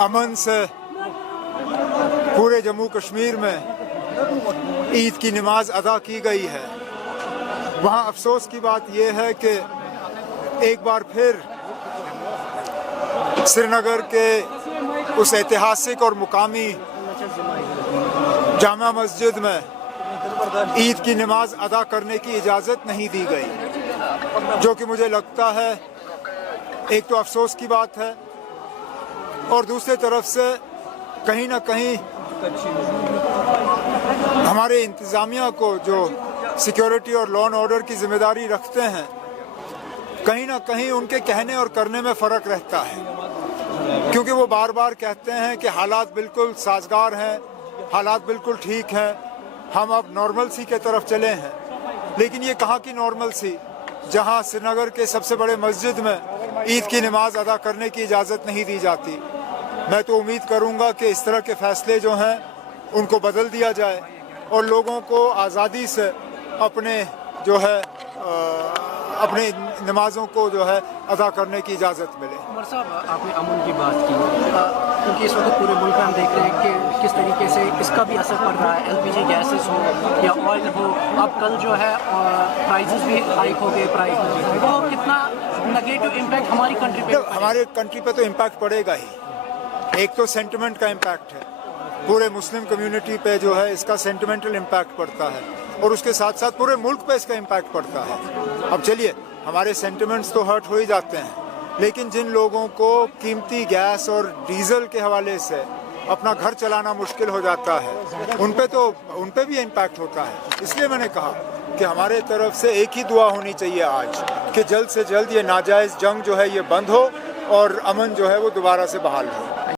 अमन से पूरे जम्मू कश्मीर में ईद की नमाज अदा की गई है। वहाँ अफसोस की बात यह है कि एक बार फिर श्रीनगर के उस ऐतिहासिक और मुकामी जामा मस्जिद में ईद की नमाज अदा करने की इजाज़त नहीं दी गई, जो कि मुझे लगता है एक तो अफसोस की बात है और दूसरी तरफ से कहीं ना कहीं हमारे इंतज़ामिया को जो सिक्योरिटी और लॉ एंड ऑर्डर की जिम्मेदारी रखते हैं, कहीं ना कहीं उनके कहने और करने में फ़र्क रहता है, क्योंकि वो बार बार कहते हैं कि हालात बिल्कुल साजगार हैं, हालात बिल्कुल ठीक हैं, हम अब नॉर्मल सी के तरफ चले हैं। लेकिन ये कहाँ की नॉर्मल सी, जहाँ श्रीनगर के सबसे बड़े मस्जिद में ईद की नमाज अदा करने की इजाज़त नहीं दी जाती। मैं तो उम्मीद करूँगा कि इस तरह के फ़ैसले जो हैं उनको बदल दिया जाए और लोगों को आज़ादी से अपने जो है अपने नमाज़ों को जो है अदा करने की इजाज़त मिले। उमर साहब, आपने अमन की बात की, क्योंकि इस वक्त पूरे मुल्क में हम देख रहे हैं कि किस तरीके से इसका भी असर पड़ रहा है। एलपीजी गैसेस हो या ऑयल हो, अब कल जो है प्राइसेस भी हाइक हो गए, प्राइस तो कितना नेगेटिव इम्पैक्ट हमारी कंट्री पे? हमारे कंट्री पे तो इम्पैक्ट पड़ेगा ही। एक तो सेंटिमेंट का इम्पैक्ट है, पूरे मुस्लिम कम्युनिटी पे जो है इसका सेंटिमेंटल इम्पैक्ट पड़ता है और उसके साथ साथ पूरे मुल्क पे इसका इम्पैक्ट पड़ता है। अब चलिए, हमारे सेंटिमेंट्स तो हर्ट हो ही जाते हैं, लेकिन जिन लोगों को कीमती गैस और डीजल के हवाले से अपना घर चलाना मुश्किल हो जाता है, उन पे भी इम्पैक्ट होता है। इसलिए मैंने कहा कि हमारे तरफ से एक ही दुआ होनी चाहिए आज कि जल्द से जल्द ये नाजायज़ जंग जो है ये बंद हो और अमन जो है वो दोबारा से बहाल हो।